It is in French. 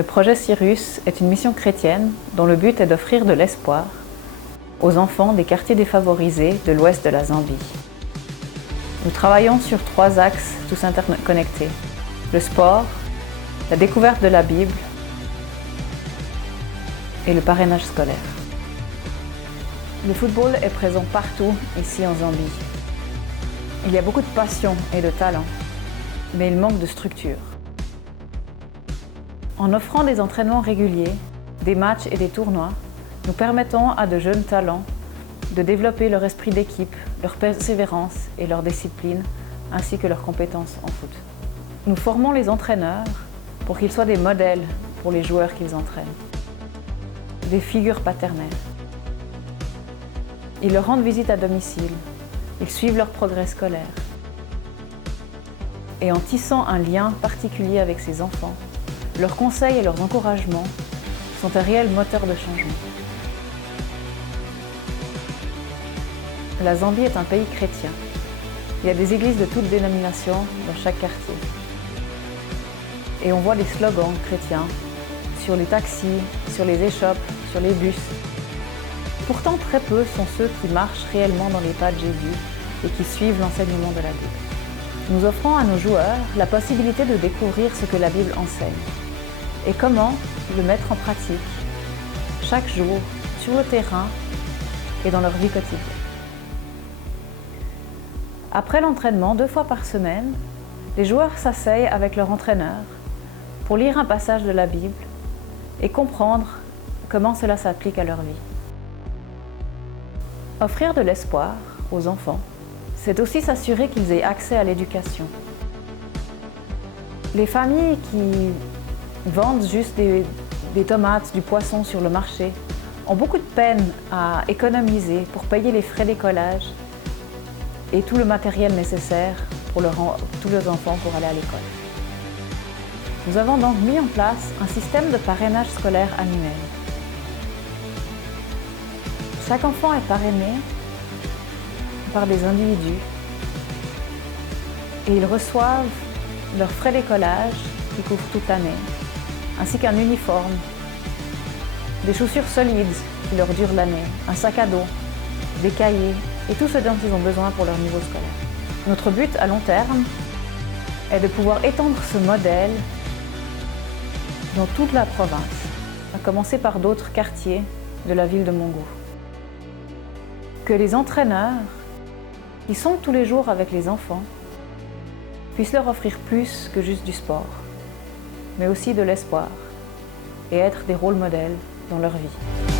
Le projet Cyrus est une mission chrétienne dont le but est d'offrir de l'espoir aux enfants des quartiers défavorisés de l'ouest de la Zambie. Nous travaillons sur 3 axes tous interconnectés: le sport, la découverte de la Bible et le parrainage scolaire. Le football est présent partout ici en Zambie. Il y a beaucoup de passion et de talent, mais il manque de structure. En offrant des entraînements réguliers, des matchs et des tournois, nous permettons à de jeunes talents de développer leur esprit d'équipe, leur persévérance et leur discipline, ainsi que leurs compétences en foot. Nous formons les entraîneurs pour qu'ils soient des modèles pour les joueurs qu'ils entraînent, des figures paternelles. Ils leur rendent visite à domicile, ils suivent leur progrès scolaire. Et en tissant un lien particulier avec ces enfants, leurs conseils et leurs encouragements sont un réel moteur de changement. La Zambie est un pays chrétien. Il y a des églises de toutes dénominations dans chaque quartier. Et on voit des slogans chrétiens sur les taxis, sur les échoppes, sur les bus. Pourtant, très peu sont ceux qui marchent réellement dans les pas de Jésus et qui suivent l'enseignement de la Bible. Nous offrons à nos joueurs la possibilité de découvrir ce que la Bible enseigne et comment le mettre en pratique chaque jour, sur le terrain et dans leur vie quotidienne. Après l'entraînement, 2 fois par semaine, les joueurs s'asseyent avec leur entraîneur pour lire un passage de la Bible et comprendre comment cela s'applique à leur vie. Offrir de l'espoir aux enfants, c'est aussi s'assurer qu'ils aient accès à l'éducation. Les familles qui vendent juste des tomates, du poisson sur le marché ont beaucoup de peine à économiser pour payer les frais d'écolage et tout le matériel nécessaire pour tous leurs enfants pour aller à l'école. Nous avons donc mis en place un système de parrainage scolaire annuel. Chaque enfant est parrainé par des individus et ils reçoivent leurs frais d'écolage qui couvrent toute l'année, ainsi qu'un uniforme, des chaussures solides qui leur durent l'année, un sac à dos, des cahiers et tout ce dont ils ont besoin pour leur niveau scolaire. Notre but à long terme est de pouvoir étendre ce modèle dans toute la province, à commencer par d'autres quartiers de la ville de Mongo. Que les entraîneurs qui sont tous les jours avec les enfants puissent leur offrir plus que juste du sport, mais aussi de l'espoir et être des rôles modèles dans leur vie.